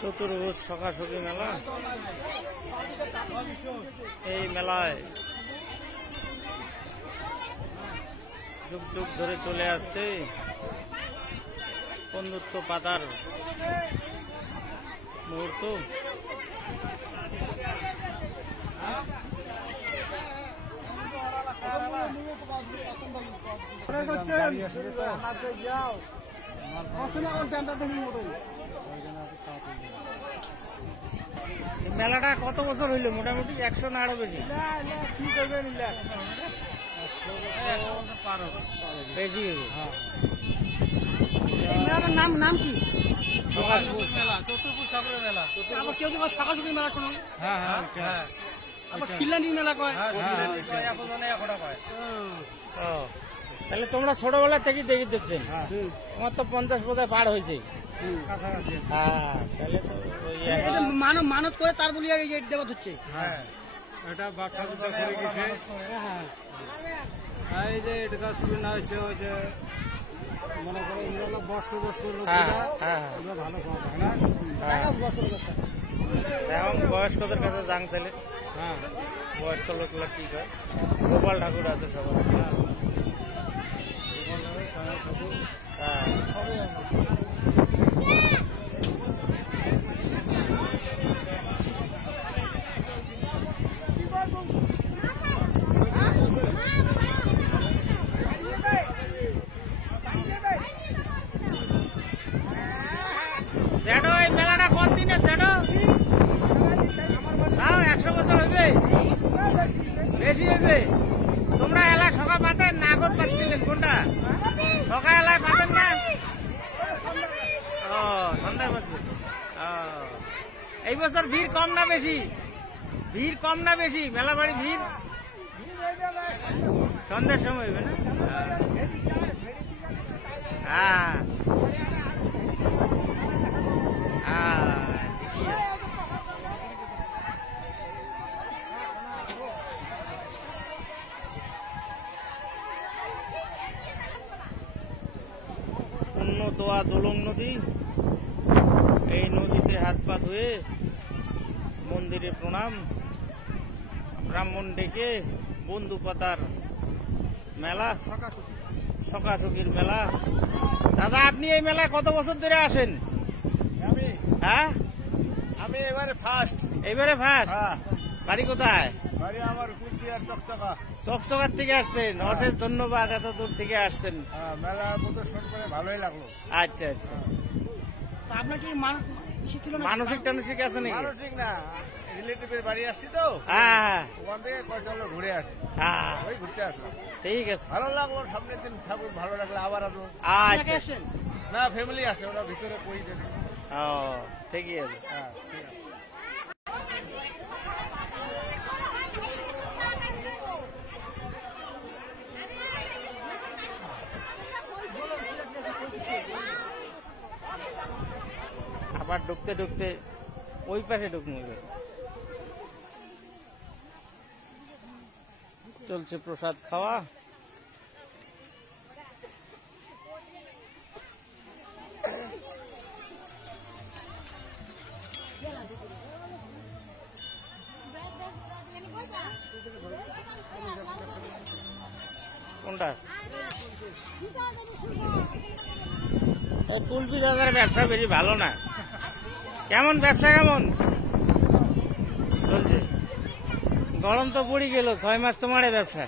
চতুর্ভুজ সকাশকি মেলা। এই মেলায় যুগ যুগ ধরে চলে আসছে বন্ধুত্ব পাতার মুহূর্ত। মেলাটা কত বছর হইল? মোটামুটি 100 না আরো বেশি? বেশি। মেলাটার নাম কি? চতুর্ভুজ ঠাকুরের মেলা। আবার কেউ কেউ সকাশকি মেলা শোনো। হ্যাঁ হ্যাঁ, আবার শিলান্ডি মেলা কয়। তাহলে তোমরা ছোটবেলা থেকেই দেখি দিচ্ছেন? তোমার তো 50 বোধহয় পার হয়েছে। হ্যাঁ, তাহলে তো মানত করে তার বলিয়া দেওয়া হচ্ছে। হ্যাঁ, এটা বাপ ঠাকুরদা করে গেছে। এই যে এটা শুরু না হয়েছে ওই যে মনে করো এগুলো বয়স্ক লোকেরা ভালো খাওয়া না। এখন বয়স্কদের কাছে যান তাহলে। হ্যাঁ, বয়স্ক লোকগুলো কি করে? গোপাল ঠাকুর আছে সবার। এই মেলাটা কত দিনে ছেড়ো? 100 বছর হইবে, বেশি হইবে। তোমরা এলাকায় সকাল পাতেন না আগত পাচ্ছিলেন? কোনটা সকাল এলাকায় পাতেন না? ও, সন্ধ্যায় পাচ্ছেন। এই বছর ভিড় কম না বেশি? ভিড় কম না বেশি? মেলা বাড়ি ভিড় সন্ধ্যার সময় হইবে না? হ্যাঁ, তোয়া দোলং নদী। এই নদীতে হাত পা ধুয়ে মন্দিরে প্রণাম, ব্রাহ্মণ ডেকে বন্ধু পাতার মেলা, সকাশকির মেলা। দাদা, আপনি এই মেলায় কত বছর ধরে আসেন? হ্যাঁ, আমি এবারে ফার্স্ট। এইবারে ফার্স্ট? বাড়ি কোথায়? বাড়ি আমার কুলটিয়ার চকচকা। চকচকার থেকে আসছেন? অশেষ ধন্যবাদ, এত দূর থেকে আসছেন। মেলা প্রদর্শন করে ভালোই লাগলো। আচ্ছা আচ্ছা। আপনার কি মানসিক টানসিক আছে নাকি? মানসিক না, রিলেটিভের বাড়ি আসছি তো। হ্যাঁ, ওখান থেকে চলো ঘুরে আসি। হ্যাঁ, ওই ঘুরতে আসলাম। ঠিক আছে, ভালো লাগলো। সামনের দিন ঠাকুর ভালো লাগলো আবার আসবো। আচ্ছা। না, ফ্যামিলি আছে, ওরা ভিতরে কই দেবে। ও, ঠিকই আছে। হ্যাঁ, ঠিক আছে। আবার ঢুকতে ঢুকতে ওই পাশে ঢুকতে চলছে প্রসাদ খাওয়া। কোনটা? এই কুলপি দাদার ব্যবসা বেশি ভালো না। কেমন ব্যবসা, কেমন চলছে? গরম তো পড়ে গেল, 6 মাস তোমার ব্যবসা।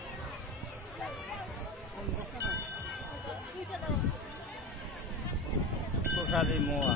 প্রসাদী মোয়া।